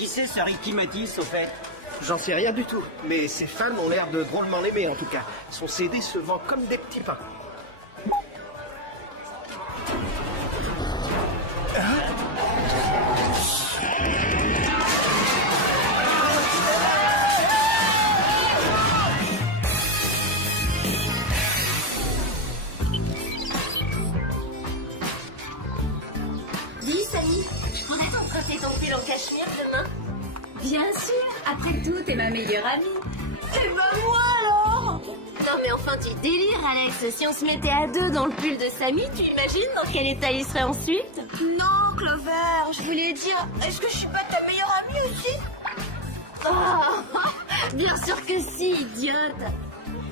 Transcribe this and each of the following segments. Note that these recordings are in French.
Qui c'est ce Ricky Matisse, au fait? J'en sais rien du tout, mais ses fans ont l'air de drôlement l'aimer en tout cas. Son CD se vend comme des petits pains. Dis, Samy, je pourrais t'emprunter ton fil en cachemire demain? Bien sûr, après tout, t'es ma meilleure amie. Eh ben moi alors! Non mais enfin tu délires Alex, si on se mettait à deux dans le pull de Samy, tu imagines dans quel état il serait ensuite? Non, Clover, je voulais dire, est-ce que je suis pas ta meilleure amie aussi? Oh, bien sûr que si, idiote!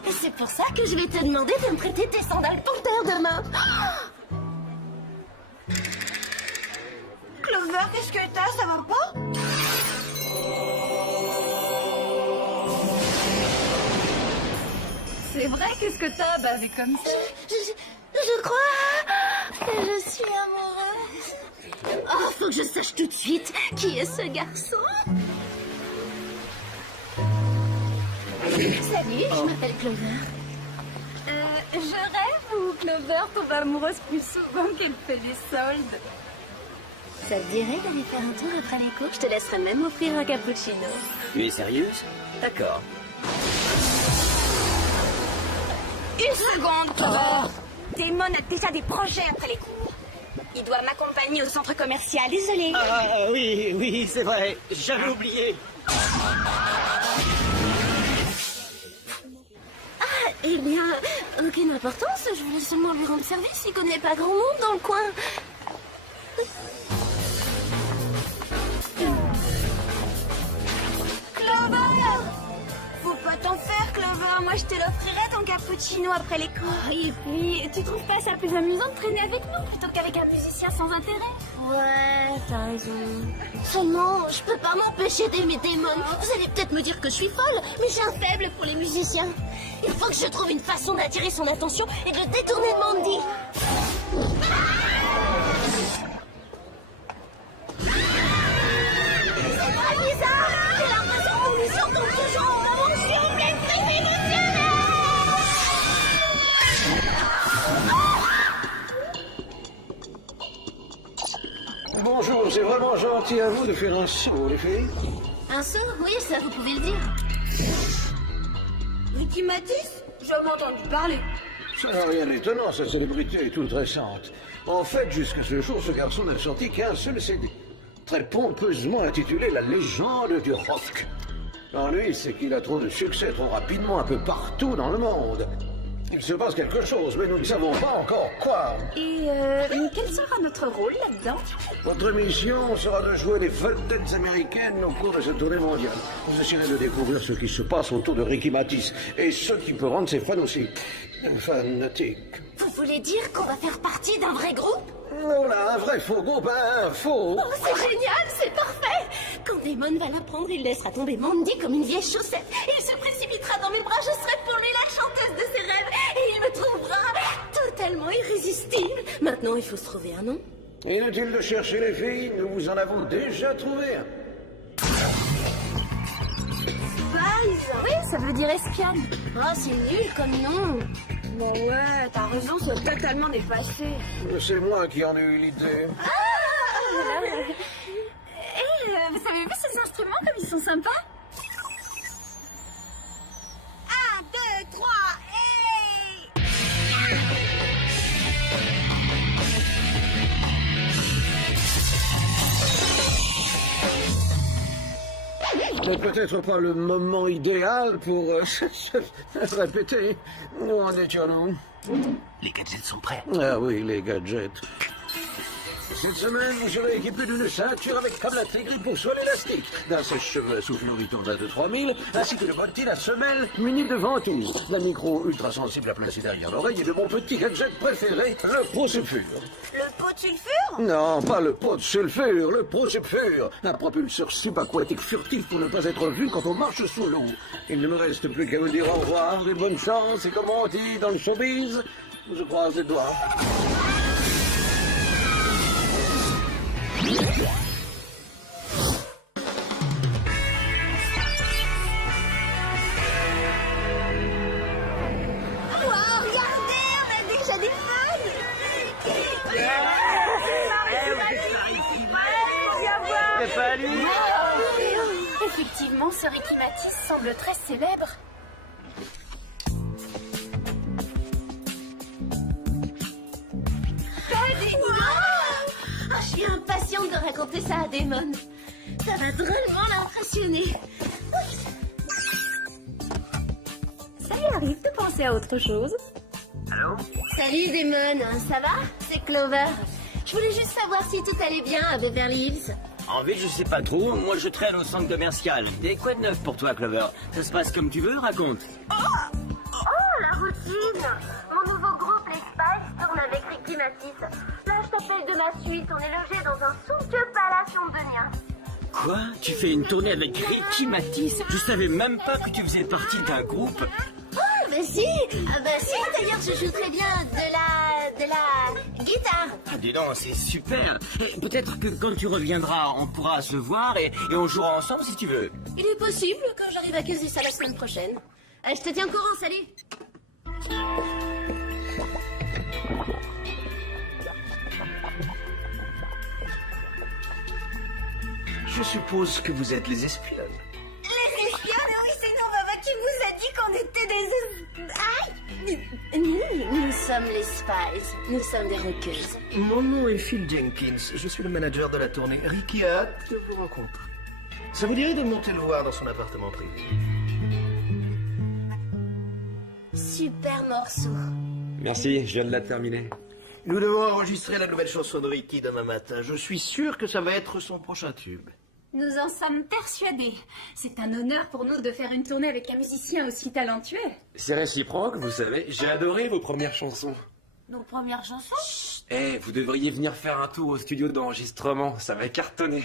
Et c'est pour ça que je vais te demander de me prêter tes sandales panthères demain! Clover, qu'est-ce que t'as? Ça va pas? C'est vrai, qu'est-ce que t'as bavé comme ça? Je crois que je suis amoureuse. Oh, faut que je sache tout de suite qui est ce garçon. Salut, je m'appelle Clover. Je rêve ou Clover tombe amoureuse plus souvent qu'elle fait des soldes? Ça te dirait d'aller faire un tour après les cours? Je te laisserai même offrir un cappuccino. Tu es sérieuse? D'accord. Une seconde, Clover. Damon a déjà des projets après les cours. Il doit m'accompagner au centre commercial, désolé. Ah oui, c'est vrai. J'avais oublié. Eh bien, aucune importance. Je voulais seulement lui rendre service. Il connaît pas grand monde dans le coin. Clover! Faut pas t'en faire, Clover. Moi, je te l'offrirai ton cappuccino après les cours. Et puis, tu trouves pas ça plus amusant de traîner avec nous plutôt qu'avec un musicien sans intérêt? Ouais, t'as raison. Seulement, je peux pas m'empêcher d'aimer Damon. Vous allez peut-être me dire que je suis folle, mais j'ai un faible pour les musiciens. Il faut que je trouve une façon d'attirer son attention et de le détourner de Mandy. C'est pas bizarre. J'ai l'impression qu'on nous surtombe toujours au moment où je suis en pleine crise émotionnelle. Bonjour, c'est vraiment gentil à vous de faire un saut, les filles. Un saut? Oui, ça vous pouvez le dire. Ricky Matisse? Jamais entendu parler. Ça n'a rien d'étonnant, cette célébrité est toute récente. En fait, jusqu'à ce jour, ce garçon n'a sorti qu'un seul CD. Très pompeusement intitulé La légende du rock. L'ennui, c'est qu'il a trop de succès trop rapidement un peu partout dans le monde. Il se passe quelque chose, mais nous ne savons pas encore quoi. Et quel sera notre rôle là-dedans? Votre mission sera de jouer les vedettes américaines au cours de cette tournée mondiale. Vous essayerez de découvrir ce qui se passe autour de Ricky Matisse et ce qui peut rendre ses fans aussi fanatiques. Vous voulez dire qu'on va faire partie d'un vrai groupe? Voilà, un vrai faux groupe, un faux. Oh, c'est génial, c'est parfait! Quand Damon va l'apprendre, il laissera tomber Mandy comme une vieille chaussette. Il se précipitera dans mes bras, je serai pour lui la chanteuse de ses rêves. Et il me trouvera totalement irrésistible. Maintenant, il faut se trouver un nom. Inutile de chercher les filles, nous vous en avons déjà trouvé un. Spies? Oui, ça veut dire espionne. Oh, c'est nul comme nom. Bon ouais, t'as raison, c'est totalement dépassé. C'est moi qui en ai eu l'idée. Vous avez vu ces instruments comme ils sont sympas? 1, 2, 3, et... C'est peut-être pas le moment idéal pour se répéter. Où en étions-nous? Les gadgets sont prêts. Ah oui, les gadgets. Cette semaine, vous serez équipé d'une ceinture avec câble intégré pour soie élastique, d'un sèche-cheveux soufflant Vitonda de 3000, ainsi que de bottines à semelles munies de ventouses, d'un micro ultra sensible à placer derrière l'oreille et de mon petit gadget préféré, le Pro-Sulfure. Le pot de sulfure? Non, pas le pot de sulfure, le Pro-Sulfure. Un propulseur subaquatique furtif pour ne pas être vu quand on marche sous l'eau. Il ne me reste plus qu'à vous dire au revoir et bonne chance, et comme on dit dans le showbiz, je croise les doigts. Effectivement, ce Ricky Matisse semble très célèbre. Je suis impatiente de raconter ça à Damon. Ça va drôlement l'impressionner. Ça lui arrive de penser à autre chose. Salut Damon, ça va? C'est Clover. Je voulais juste savoir si tout allait bien à Beverly Hills. En ville, je sais pas trop. Moi, je traîne au centre commercial. Et quoi de neuf pour toi, Clover? Ça se passe comme tu veux, raconte. Oh, la routine! Mon nouveau groupe, les Spies, tourne avec Ricky Matisse. Là, je t'appelle de ma suite. On est logé dans un somptueux palace londonien. Quoi? Tu fais une tournée avec Ricky Matisse? Je savais même pas que tu faisais partie d'un groupe. Oh, bah si! D'ailleurs, je joue très bien de la guitare. Ah, dis donc, c'est super. Et peut-être que quand tu reviendras, on pourra se voir et on jouera ensemble si tu veux. Il est possible que j'arrive à caser ça la semaine prochaine. Je te tiens au courant, salut! Je suppose que vous êtes les espionnes. Les espionnes? Oui, c'est nous, maman, qui vous a dit qu'on était des... Aïe! Nous sommes les Spies. Nous sommes des rockeuses. Mon nom est Phil Jenkins. Je suis le manager de la tournée. Ricky a hâte de vous rencontrer. Ça vous dirait de monter le voir dans son appartement privé? Super morceau. Merci, je viens de la terminer. Nous devons enregistrer la nouvelle chanson de Ricky demain matin. Je suis sûr que ça va être son prochain tube. Nous en sommes persuadés. C'est un honneur pour nous de faire une tournée avec un musicien aussi talentueux. C'est réciproque, vous savez. J'ai adoré vos premières chansons. Nos premières chansons? Eh, vous devriez venir faire un tour au studio d'enregistrement. Ça va cartonner.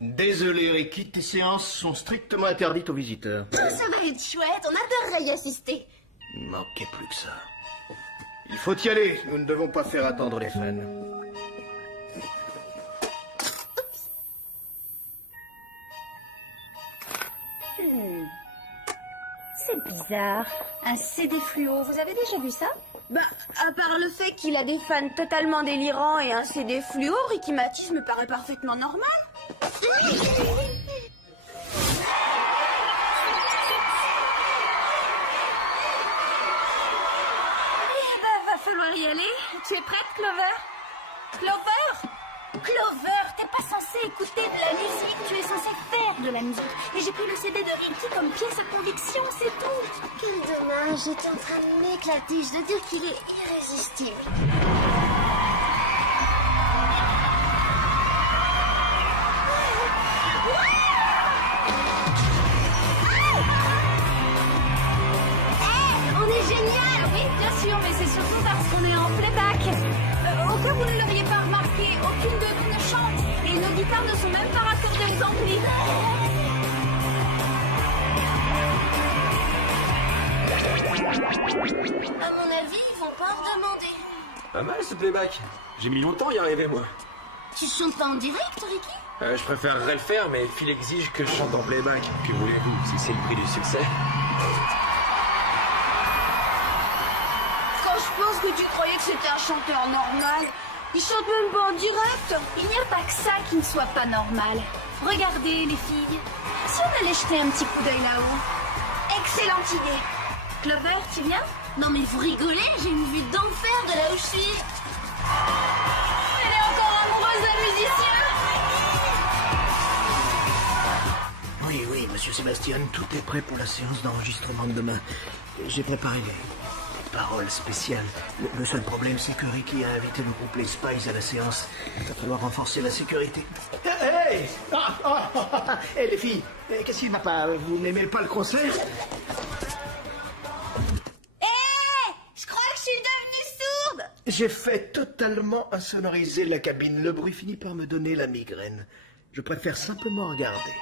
Désolé, Ricky, tes séances sont strictement interdites aux visiteurs. Ça va être chouette, on adorerait y assister. Il manquait plus que ça. Il faut y aller, nous ne devons pas faire attendre les fans. C'est bizarre. Un CD fluo, vous avez déjà vu ça? Bah, à part le fait qu'il a des fans totalement délirants et un CD fluo, Ricky Matisse me paraît parfaitement normal. Va falloir y aller. Tu es prête, Clover? Clover? Clover, t'es pas censée écouter de la musique, tu es censée faire de la musique. Et j'ai pris le CD de Ricky comme pièce à conviction, c'est tout. Quel dommage, j'étais en train de m'éclater. Je dois dire qu'il est irrésistible. On est génial! Oui, bien sûr, mais c'est surtout parce qu'on est en playback. Au cas où vous ne l'auriez pas remarqué, aucune de nous ne chante. Et nos guitares ne sont même pas raccordées aux amplis. À mon avis, ils vont pas en demander. Pas mal ce playback. J'ai mis longtemps à y arriver, moi. Tu chantes pas en direct, Ricky? Je préférerais le faire, mais Phil exige que je chante en playback. Que voulez-vous, si c'est le prix du succès? Quand je pense que tu croyais que c'était un chanteur normal, il chante même pas en direct. Il n'y a pas que ça qui ne soit pas normal. Regardez, les filles. Si on allait jeter un petit coup d'œil là-haut. Excellente idée. Clover, tu viens? Non mais vous rigolez, j'ai une vue d'enfer de là où je suis. Elle est encore amoureuse d'un musicien. Oui, monsieur Sébastien, tout est prêt pour la séance d'enregistrement de demain. J'ai préparé les paroles spéciales. Le seul problème, c'est que Ricky a invité le groupe Les Spies à la séance. Il va falloir renforcer la sécurité. Hey! Hey, les filles, qu'est-ce qu'il n'a pas? Vous n'aimez pas le concert? Je crois que je suis devenue sourde. J'ai fait totalement insonoriser la cabine. Le bruit finit par me donner la migraine. Je préfère simplement regarder.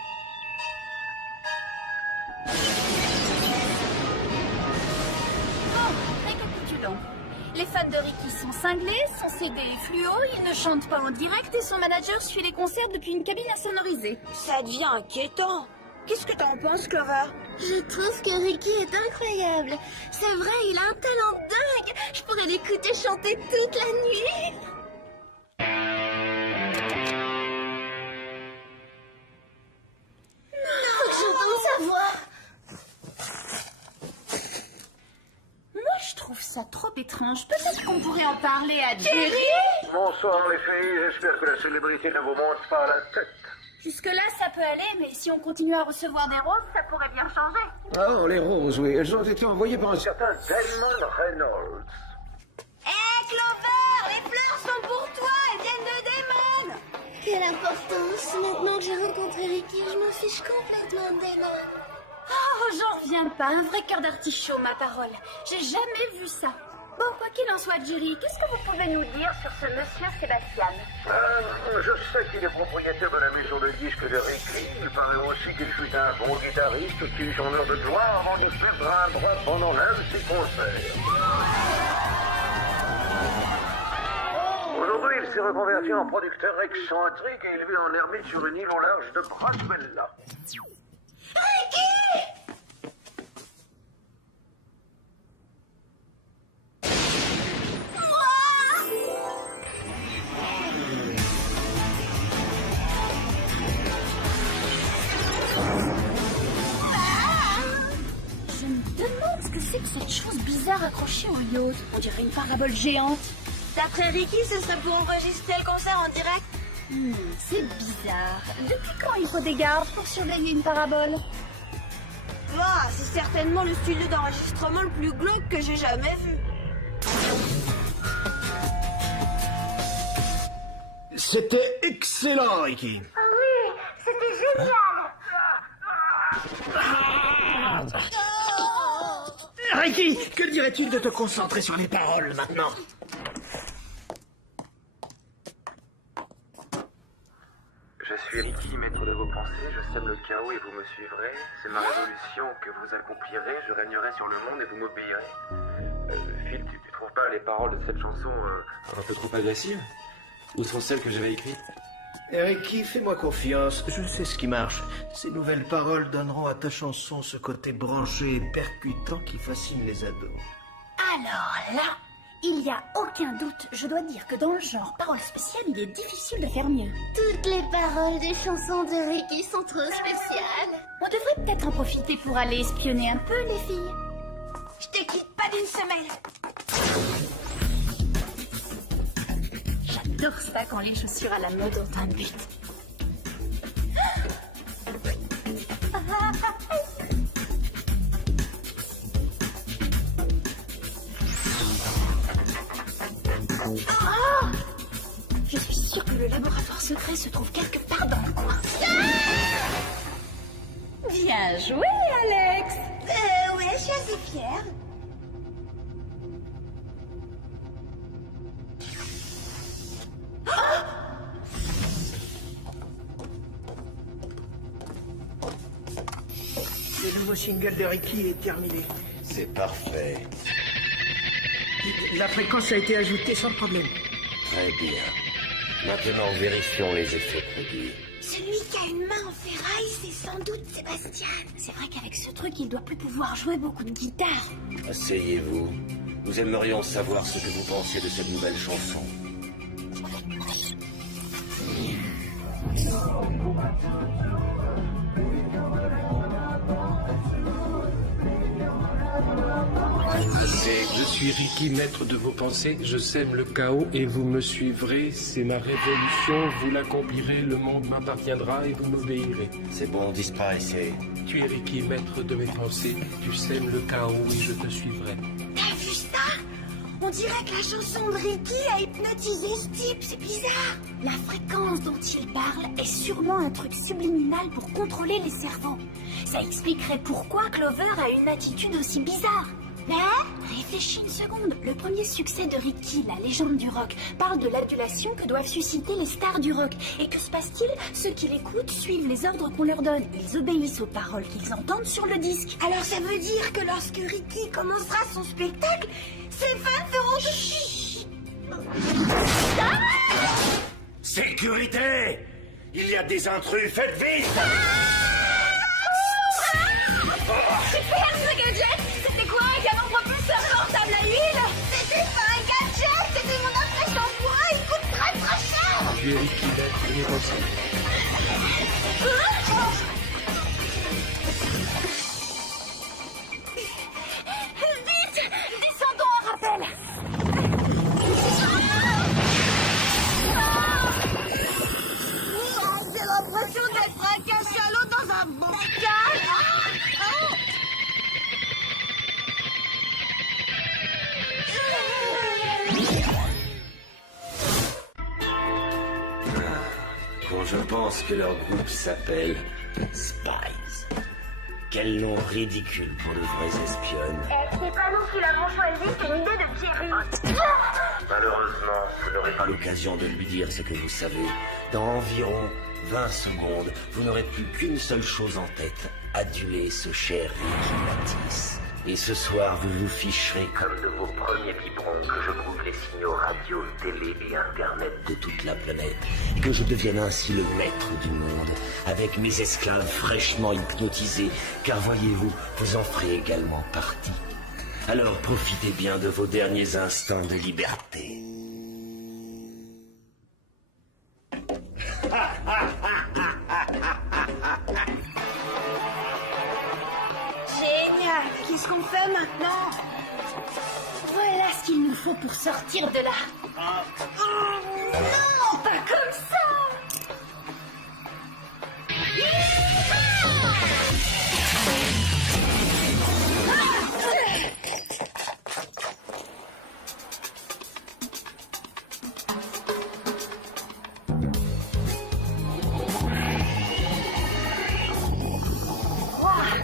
Récapitulons. Les fans de Ricky sont cinglés, son CD est fluo, il ne chante pas en direct et son manager suit les concerts depuis une cabine insonorisée. Ça devient inquiétant. Qu'est-ce que t'en penses, Clover? Je trouve que Ricky est incroyable. C'est vrai, il a un talent dingue. Je pourrais l'écouter chanter toute la nuit. Faut que j'en trop étrange. Peut-être qu'on pourrait en parler à Jerry. Bonsoir les filles, j'espère que la célébrité ne vous monte pas à la tête. Jusque-là, ça peut aller, mais si on continue à recevoir des roses, ça pourrait bien changer. Ah, les roses, oui, elles ont été envoyées par un certain Damon Reynolds. Hé, Clover, les fleurs sont pour toi, elles viennent de Damon. Quelle importance. Maintenant que j'ai rencontré Ricky, je me fiche complètement de Damon. Oh, j'en reviens pas. Un vrai cœur d'artichaut, ma parole. J'ai jamais vu ça. Bon, quoi qu'il en soit, Jerry, qu'est-ce que vous pouvez nous dire sur ce monsieur Sébastien? Je sais qu'il est propriétaire de la maison de disques de Ricky. Il paraît aussi qu'il fut un bon guitariste qui eut son heure de gloire avant de perdre un bras pendant l'un de ses concerts. Aujourd'hui, il s'est reconverti en producteur excentrique et il vit en ermite sur une île au large de Braswella. Je me demande ce que c'est que cette chose bizarre accrochée au yacht. On dirait une parabole géante. D'après Ricky, ce serait pour enregistrer le concert en direct. C'est bizarre. Depuis quand il faut des gardes pour surveiller une parabole? Ah, c'est certainement le studio d'enregistrement le plus glauque que j'ai jamais vu. C'était excellent, Ricky. Ah oui, c'était génial. Ricky, que dirait-il de te concentrer sur les paroles maintenant? Je suis Ricky, maître de vos pensées, je sème le chaos et vous me suivrez. C'est ma résolution que vous accomplirez, je régnerai sur le monde et vous m'obéirez. Phil, tu trouves pas les paroles de cette chanson un peu trop agressives? Où sont celles que j'avais écrites? Ricky, fais-moi confiance, je sais ce qui marche. Ces nouvelles paroles donneront à ta chanson ce côté branché et percutant qui fascine les ados. Alors là, il n'y a aucun doute. Je dois dire que dans le genre parole spéciale, il est difficile de faire mieux. Toutes les paroles des chansons de Ricky sont trop spéciales. On devrait peut-être en profiter pour aller espionner un peu, les filles. Je te quitte pas d'une semaine. J'adore ça quand les chaussures à la mode ont un but. Oh, je suis sûre que le laboratoire secret se trouve quelque part dans le coin. Bien joué, Alex. Ouais, je suis assez fière. Le nouveau single de Ricky est terminé. C'est parfait. La fréquence a été ajoutée sans problème. Très bien. Maintenant, vérifions les effets produits. Celui qui a une main en ferraille, c'est sans doute Sébastien. C'est vrai qu'avec ce truc, il doit plus pouvoir jouer beaucoup de guitare. Asseyez-vous. Nous aimerions savoir ce que vous pensez de cette nouvelle chanson. Je suis Ricky, maître de vos pensées, je sème le chaos et vous me suivrez, c'est ma révolution, vous l'accomplirez, le monde m'appartiendra et vous m'obéirez. C'est bon, disparaissez. Tu es Ricky, maître de mes pensées, tu sèmes le chaos et je te suivrai. T'as vu ça? On dirait que la chanson de Ricky a hypnotisé ce type, c'est bizarre. La fréquence dont il parle est sûrement un truc subliminal pour contrôler les cerveaux. Ça expliquerait pourquoi Clover a une attitude aussi bizarre. Mais réfléchis une seconde. Le premier succès de Ricky, la légende du rock, parle de l'adulation que doivent susciter les stars du rock. Et que se passe-t-il? Ceux qui l'écoutent suivent les ordres qu'on leur donne. Ils obéissent aux paroles qu'ils entendent sur le disque. Alors ça veut dire que lorsque Ricky commencera son spectacle, ses fans feront tout de suite. Sécurité! Il y a des intrus, faites vite! Super ce gadget! C'était quoi, un canon propulseur portable à huile? C'était pas un gadget, c'était mon après-shampoing, il coûte très très cher! Tu es Ricky, maître de mes pensées. Vite! Descendons en rappel! Je pense que leur groupe s'appelle Spies. Quel nom ridicule pour de vraies espionnes. C'est pas nous qui l'avons choisi, c'est une idée de Thierry. Malheureusement, vous n'aurez pas l'occasion de lui dire ce que vous savez. Dans environ 20 secondes, vous n'aurez plus qu'une seule chose en tête. Aduler ce cher Ricky Matisse. Et ce soir, vous vous ficherez comme de vos premiers biberons que je coupe les signaux radio, télé et internet de toute la planète. Et que je devienne ainsi le maître du monde, avec mes esclaves fraîchement hypnotisés, car voyez-vous, vous en ferez également partie. Alors profitez bien de vos derniers instants de liberté. Génial. Qu'est-ce qu'on fait maintenant? Voilà ce qu'il nous faut pour sortir de là. Non, pas comme ça.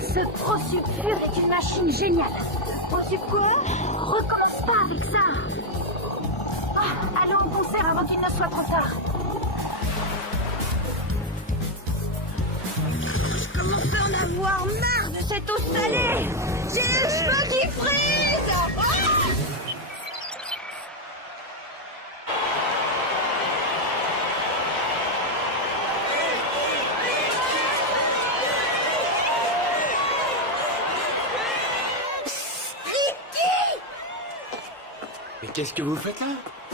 Ce Prosup pur est une machine géniale. Prosup quoi? Recommence pas avec ça. Allons au concert avant qu'il ne soit trop tard. Je commence à en avoir marre de cette eau salée. J'ai les cheveux qui frisent. Mais qu'est-ce que vous faites là?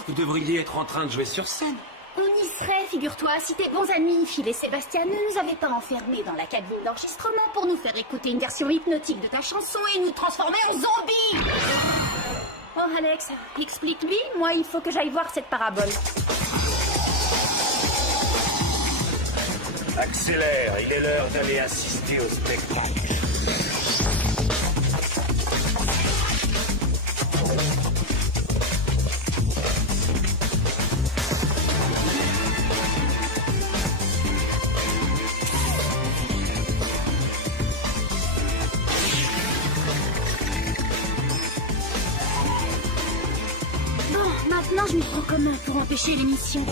Vous devriez être en train de jouer sur scène. On y serait, figure-toi, si tes bons amis, Phil et Sébastien, ne nous avaient pas enfermés dans la cabine d'enregistrement pour nous faire écouter une version hypnotique de ta chanson et nous transformer en zombies. Oh, Alex, explique-lui. Moi, il faut que j'aille voir cette parabole. Accélère, il est l'heure d'aller assister au spectacle. Maintenant, je me prends comment pour empêcher l'émission?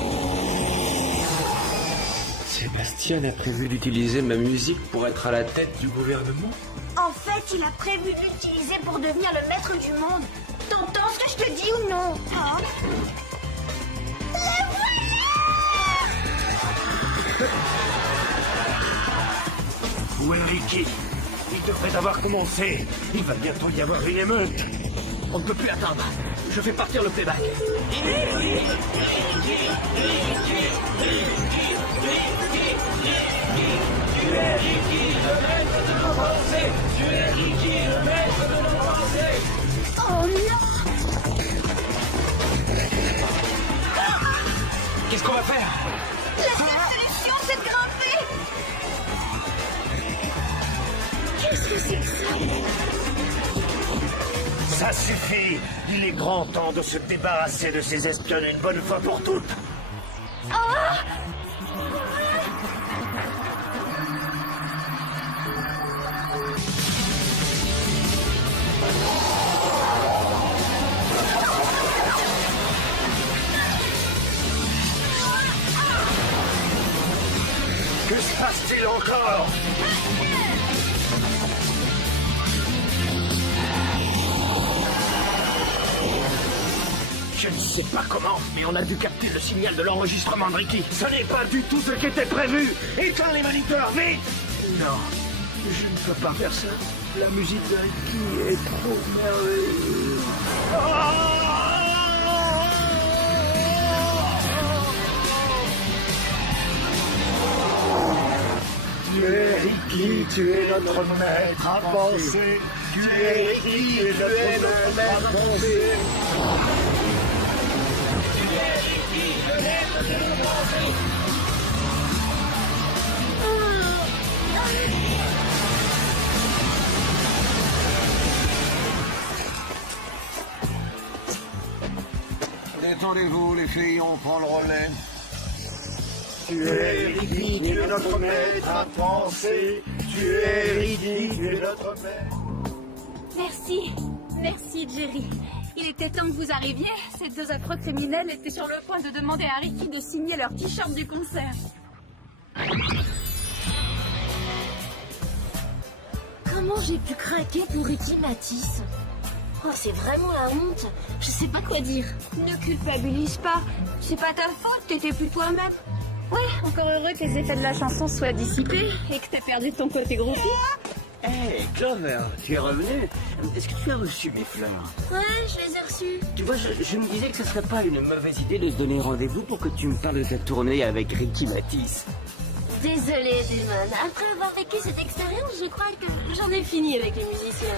Sébastien a prévu d'utiliser ma musique pour être à la tête du gouvernement? En fait, il a prévu de l'utiliser pour devenir le maître du monde. T'entends ce que je te dis ou non? Hein? Le voilà! Où est Ricky? Il devrait avoir commencé. Il va bientôt y avoir une émeute. On ne peut plus attendre. Je fais partir le playback. Oh non! Qu'est-ce qu'on va faire? La seule solution, c'est de grimper! Qu'est-ce que c'est que ça? Ça suffit. Il est grand temps de se débarrasser de ces espionnes une bonne fois pour toutes. Que se passe-t-il encore? Je ne sais pas comment, mais on a dû capter le signal de l'enregistrement de Ricky. Ce n'est pas du tout ce qui était prévu. Éteins les moniteurs, vite! Non, je ne peux pas faire ça. La musique de Ricky est trop merveilleuse. Tu es Ricky, tu es notre maître à penser. Tu es Ricky, tu es notre maître à penser. Détendez-vous, les filles, on prend le relais. Tu es Ricky, tu es notre maître à penser. Tu es Ricky, tu es notre maître. Merci. Merci, Jerry. Il était temps que vous arriviez. Ces deux affreux criminels étaient sur le point de demander à Ricky de signer leur t-shirt du concert. Comment j'ai pu craquer pour Ricky Matisse? Oh, c'est vraiment la honte. Je sais pas quoi dire. Ne culpabilise pas. C'est pas ta faute, t'étais plus toi-même. Ouais, encore heureux que les effets de la chanson soient dissipés et que t'aies perdu ton côté groupie. Hey, Clover, tu es revenu? Est-ce que tu as reçu mes fleurs? Ouais, je les ai reçus. Tu vois, je me disais que ce serait pas une mauvaise idée de se donner rendez-vous pour que tu me parles de ta tournée avec Ricky Matisse. Désolée, Damon. Après avoir vécu cette expérience, je crois que j'en ai fini avec les musiciens.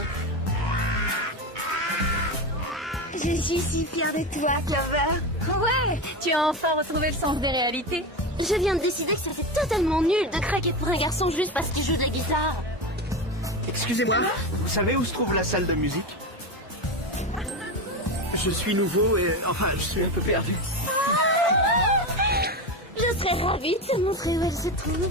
Je suis si fière de toi, Clover. Ouais, tu as enfin retrouvé le sens des réalités. Je viens de décider que c'était totalement nul de craquer pour un garçon juste parce qu'il joue de la guitare. Excusez-moi, vous savez où se trouve la salle de musique? Je suis nouveau et... enfin, je suis un peu perdu. Je serais ravie de te montrer où elle se trouve.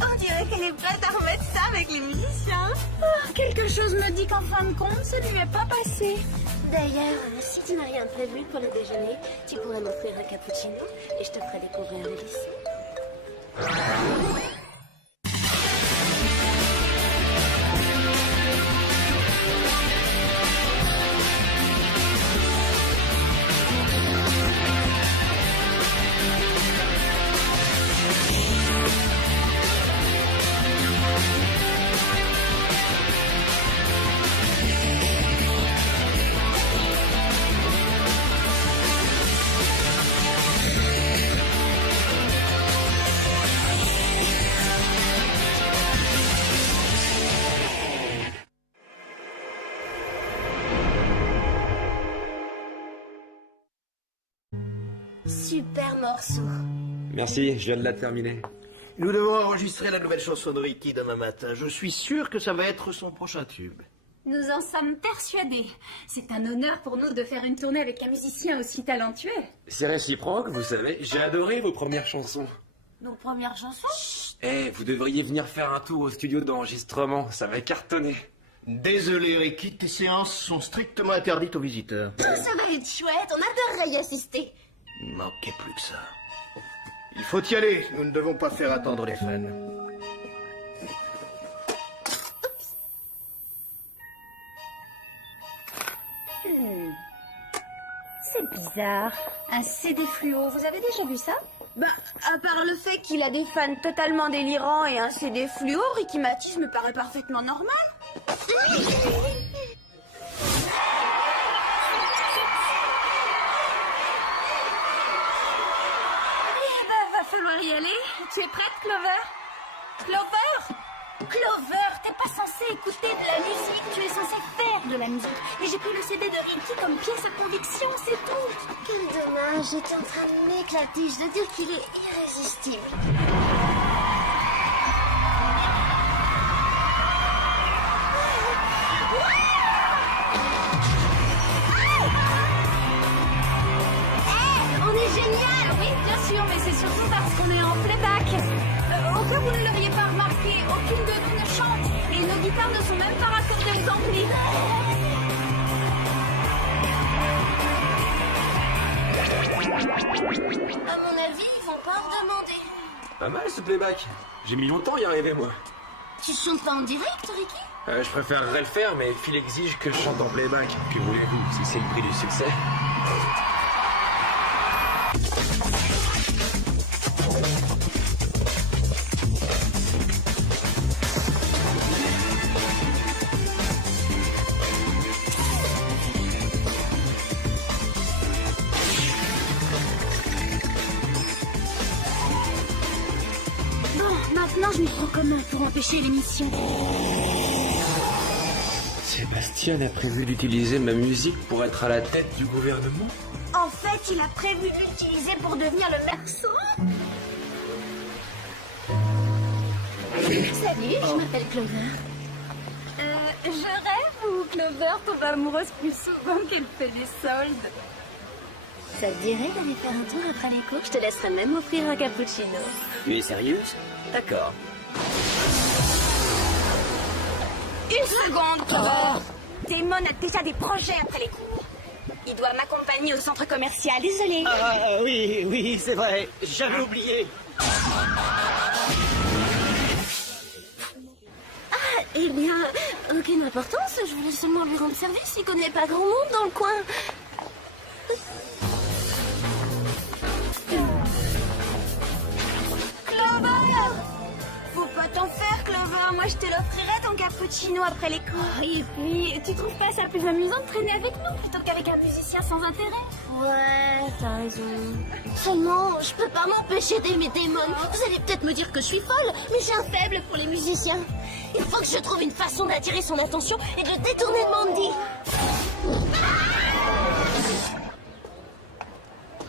On dirait qu'elle est prête à remettre ça avec les musiciens. Quelque chose me dit qu'en fin de compte, ça lui est pas passé. D'ailleurs, si tu n'as rien prévu pour le déjeuner, tu pourrais m'offrir un cappuccino et je te ferai découvrir le lycée. Super morceau. Merci, je viens de la terminer. Nous devons enregistrer la nouvelle chanson de Ricky demain matin. Je suis sûr que ça va être son prochain tube. Nous en sommes persuadés. C'est un honneur pour nous de faire une tournée avec un musicien aussi talentueux. C'est réciproque, vous savez. J'ai adoré vos premières chansons. Nos premières chansons? Eh, vous devriez venir faire un tour au studio d'enregistrement. Ça va cartonner. Désolé, Ricky, tes séances sont strictement interdites aux visiteurs. Ça va être chouette, on adorerait y assister. Il manquait plus que ça. Il faut y aller, nous ne devons pas faire attendre les fans. C'est bizarre. Un CD fluo, vous avez déjà vu ça? Bah, à part le fait qu'il a des fans totalement délirants et un CD fluo, Ricky Matisse me paraît parfaitement normal. Va falloir y aller. Tu es prête, Clover? Clover? Clover, t'es pas censée écouter de la musique, tu es censée faire de la musique. Et j'ai pris le CD de Ricky comme pièce à conviction, c'est tout. Quel dommage, j'étais en train de m'éclater, je dois dire qu'il est irrésistible. On est génial! Oui, bien sûr, mais c'est surtout parce qu'on est en playback. Au cas où vous ne l'auriez pas remarqué, aucune de nous ne chante. Et nos guitares ne sont même pas raccordées aux amplis. À mon avis, ils vont pas en demander. Pas mal ce playback. J'ai mis longtemps à y arriver, moi. Tu chantes pas en direct, Ricky? Je préférerais le faire, mais Phil exige que je chante en playback. Que voulez-vous, si c'est le prix du succès? Maintenant, je m'y prends commun pour empêcher l'émission. Sébastien a prévu d'utiliser ma musique pour être à la tête du gouvernement? En fait, il a prévu de l'utiliser pour devenir le merceau. Salut, je m'appelle Clover. Je rêve ou Clover tombe amoureuse plus souvent qu'elle fait des soldes? Ça te dirait d'aller faire un tour après les cours? Je te laisserai même offrir un cappuccino. Tu es sérieuse? D'accord. Une seconde, Clover. Damon a déjà des projets après les cours. Il doit m'accompagner au centre commercial. Désolée. Oui, c'est vrai. J'avais oublié. Eh bien, aucune importance. Je voulais seulement lui rendre service. Il connaît pas grand monde dans le coin. Clover! Faut pas t'en faire, Clover. Moi, je te l'offrirai ton cappuccino après les cours. Et puis, tu trouves pas ça plus amusant de traîner avec nous plutôt qu'avec un musicien sans intérêt? Ouais, t'as raison. Seulement, je peux pas m'empêcher d'aimer Damon. Vous allez peut-être me dire que je suis folle, mais j'ai un faible pour les musiciens. Il faut que je trouve une façon d'attirer son attention et de le détourner de Mandy.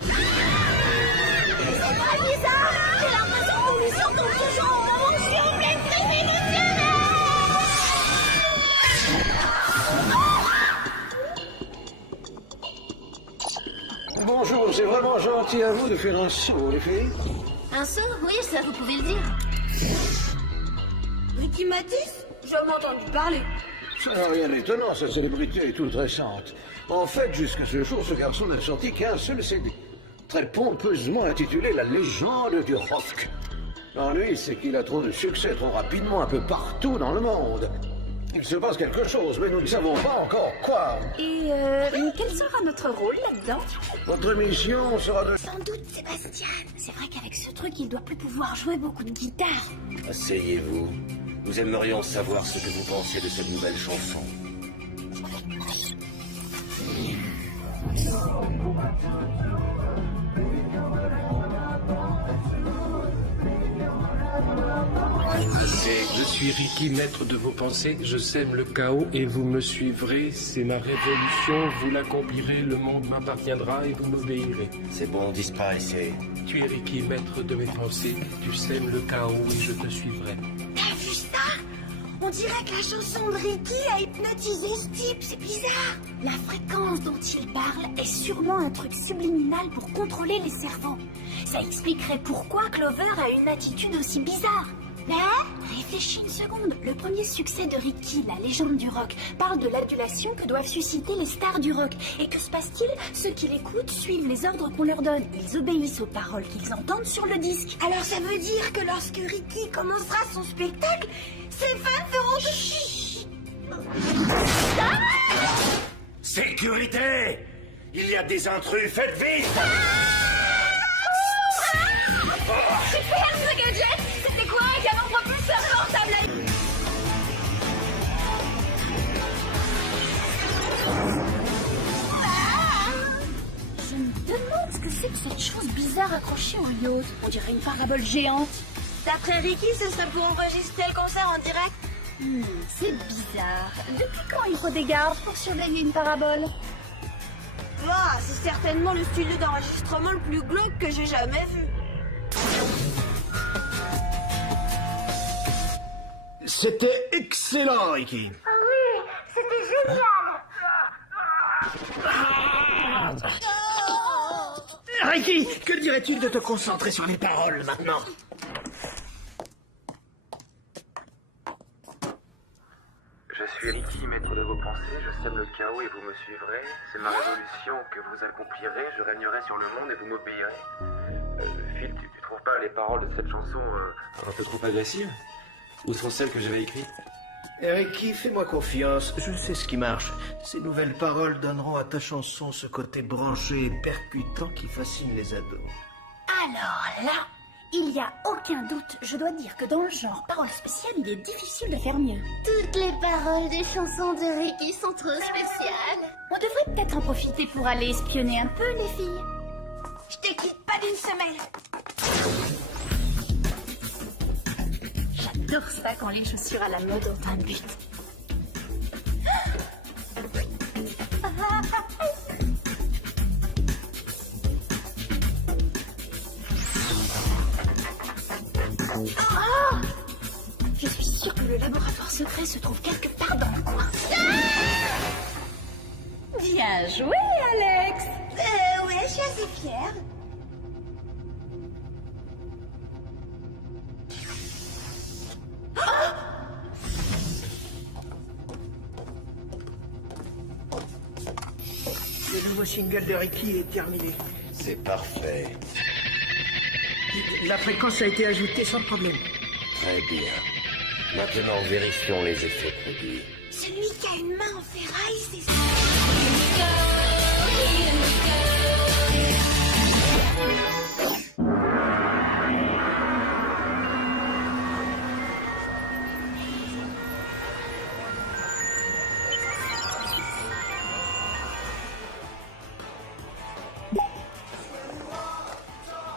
C'est pas bizarre. J'ai l'impression qu'on nous entend toujours en convention pleine très émotionnelle. Bonjour, c'est vraiment gentil à vous de faire un saut, les filles. Un saut? Oui, ça vous pouvez le dire. Ricky Matisse? J'ai entendu parler. Ça n'a rien d'étonnant, cette célébrité est toute récente. En fait, jusqu'à ce jour, ce garçon n'a sorti qu'un seul CD. Très pompeusement intitulé La légende du rock. L'ennui, c'est qu'il a trop de succès trop rapidement un peu partout dans le monde. Il se passe quelque chose, mais nous ne savons pas encore quoi. Et quel sera notre rôle là-dedans? Votre mission sera de... Sans doute Sébastien. C'est vrai qu'avec ce truc, il doit plus pouvoir jouer beaucoup de guitare. Asseyez-vous. Nous aimerions savoir ce que vous pensez de cette nouvelle chanson. Je suis Ricky, maître de vos pensées, je sème le chaos et vous me suivrez, c'est ma révolution, vous l'accomplirez, le monde m'appartiendra et vous m'obéirez. C'est bon, disparaissez. Tu es Ricky, maître de mes pensées, tu sèmes le chaos et je te suivrai. T'as vu ça? On dirait que la chanson de Ricky a hypnotisé ce type, c'est bizarre. La fréquence dont il parle est sûrement un truc subliminal pour contrôler les cerveaux. Ça expliquerait pourquoi Clover a une attitude aussi bizarre. Mais réfléchis une seconde. Le premier succès de Ricky, la légende du rock, parle de l'adulation que doivent susciter les stars du rock. Et que se passe-t-il? Ceux qui l'écoutent suivent les ordres qu'on leur donne. Ils obéissent aux paroles qu'ils entendent sur le disque. Alors ça veut dire que lorsque Ricky commencera son spectacle, ses fans feront de chiche. Sécurité! Il y a des intrus, faites vite! Super, ce gadget! C'était quoi un canon propulseur portable? Je me demande ce que c'est que cette chose bizarre accrochée au yacht. On dirait une parabole géante. D'après Ricky, ce serait pour enregistrer le concert en direct. C'est bizarre. Depuis quand il faut des gardes pour surveiller une parabole? C'est certainement le studio d'enregistrement le plus glauque que j'ai jamais vu. C'était excellent, Ricky. Ah oui, c'était génial. Ricky, que dirais-tu de te concentrer sur les paroles maintenant? Je suis Ricky, maître de vos pensées, je sème le chaos et vous me suivrez. C'est ma révolution que vous accomplirez, je régnerai sur le monde et vous m'obéirez. Phil, tu trouves pas les paroles de cette chanson Un peu trop agressive? Où sont celles que j'avais écrites? Ricky, fais-moi confiance, je sais ce qui marche. Ces nouvelles paroles donneront à ta chanson ce côté branché et percutant qui fascine les ados. Alors là, il n'y a aucun doute. Je dois dire que dans le genre paroles spéciales, il est difficile de faire mieux. Toutes les paroles des chansons de Ricky sont trop spéciales. On devrait peut-être en profiter pour aller espionner un peu, les filles. Je te quitte pas d'une semaine. J'adore ça quand les chaussures à la mode ont un but. Oh! Je suis sûre que le laboratoire secret se trouve quelque part dans le coin. Bien joué, Alex. Ouais, je suis assez fière. Le nouveau single de Ricky est terminé. C'est parfait. La fréquence a été ajoutée sans problème. Très bien. Maintenant, vérifions les effets produits. Celui qui a une main en ferraille, c'est ça.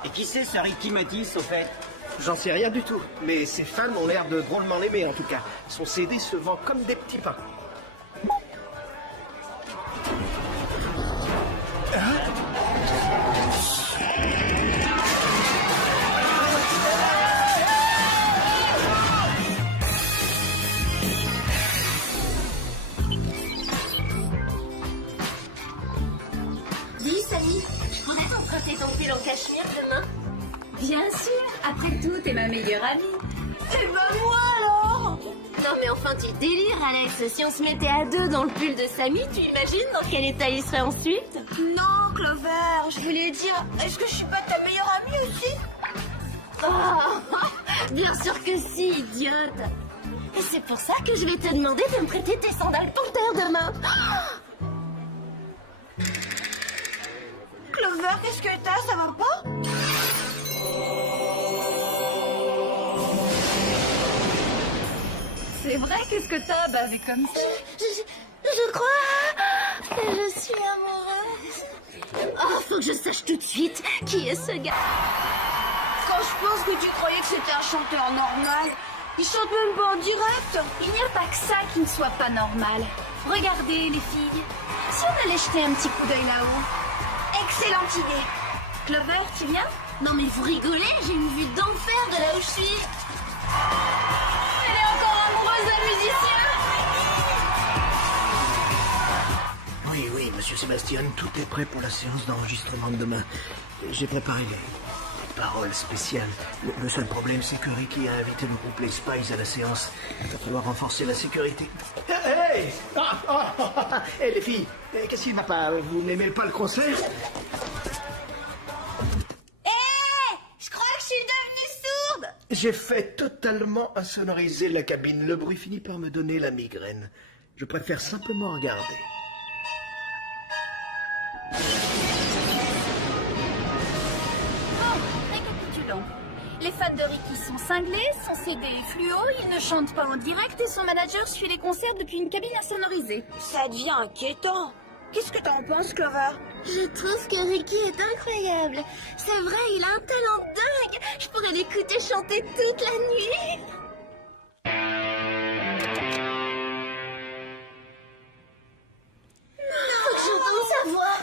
Et qui c'est ce Ricky Matisse, au fait? J'en sais rien du tout, mais ses fans ont l'air de drôlement l'aimer en tout cas. Son CD se vend comme des petits pains. Dis, Samy, je pourrais t'emprunter ton fil en cachemire demain? Bien sûr, après tout, t'es ma meilleure amie. Et ben moi alors. Non mais enfin tu délires, Alex. Si on se mettait à deux dans le pull de Samy, tu imagines dans quel état il serait ensuite? Non, Clover, je voulais dire, est-ce que je suis pas ta meilleure amie aussi? Oh, bien sûr que si, idiote. Et c'est pour ça que je vais te demander de me prêter tes sandales panthères demain. Clover, qu'est-ce que t'as? Ça va pas? C'est vrai, qu'est-ce que t'as bavé comme ça? Je crois que je suis amoureuse. Oh, faut que je sache tout de suite qui est ce gars. Quand je pense que tu croyais que c'était un chanteur normal, il chante même pas en direct. Il n'y a pas que ça qui ne soit pas normal. Regardez, les filles. Si on allait jeter un petit coup d'œil là-haut. Excellente idée. Clover, tu viens? Non mais vous rigolez, j'ai une vue d'enfer de là où je suis. Elle est encore amoureuse d'un musicien. Oui, monsieur Sébastien, tout est prêt pour la séance d'enregistrement de demain. J'ai préparé les paroles spéciales. Le seul problème, c'est que Ricky a invité le groupe Les Spies à la séance. Il va falloir renforcer la sécurité. Hey, hey les filles, qu'est-ce qu'il n'a pas? Vous n'aimez pas le concert? Je crois que je suis devenue sourde. J'ai fait totalement insonoriser la cabine. Le bruit finit par me donner la migraine. Je préfère simplement regarder. Bon, récapitulons. Les fans de Ricky sont cinglés, son CD est fluo, il ne chante pas en direct et son manager suit les concerts depuis une cabine insonorisée. Ça devient inquiétant. Qu'est-ce que t'en penses, Clover? Je trouve que Ricky est incroyable. C'est vrai, il a un talent dingue. Je pourrais l'écouter chanter toute la nuit. Faut que j'entende sa voix.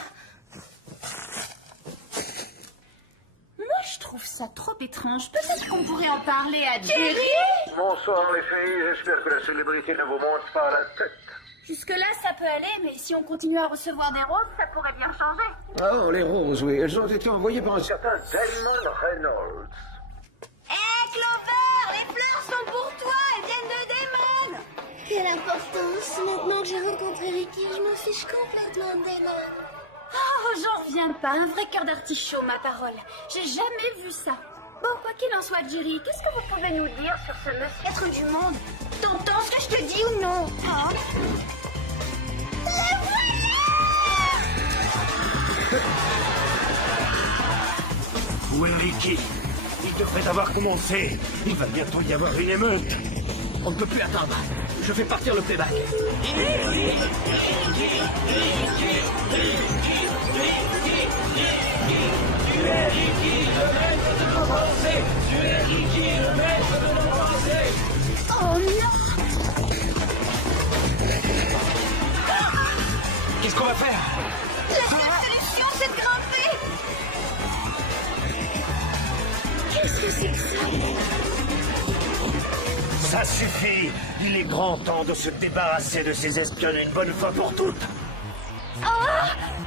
Moi, je trouve ça trop étrange. Peut-être qu'on pourrait en parler à Jerry. Bonsoir les filles, j'espère que la célébrité ne vous monte pas à la tête. Jusque-là, ça peut aller, mais si on continue à recevoir des roses, ça pourrait bien changer. Oh, les roses, oui, elles ont été envoyées par un certain Damon Reynolds. Hé, Clover, les fleurs sont pour toi, elles viennent de Damon. Quelle importance. Maintenant que j'ai rencontré Ricky, je me fiche complètement de Damon. Oh, j'en reviens pas. Un vrai cœur d'artichaut, ma parole. J'ai jamais vu ça. Bon, quoi qu'il en soit, Jerry, qu'est-ce que vous pouvez nous dire sur ce monsieur? Être du monde. T'entends ce que je te dis ou non? Hein? Où est Ricky? Il devrait avoir commencé. Il va bientôt y avoir une émeute. On ne peut plus attendre. Je fais partir le playback. Oh non! Qu'est-ce qu'on va faire? La seule solution, c'est de grimper. Qu'est-ce que c'est que ça? Ça suffit. Il est grand temps de se débarrasser de ces espionnes une bonne fois pour toutes. Oh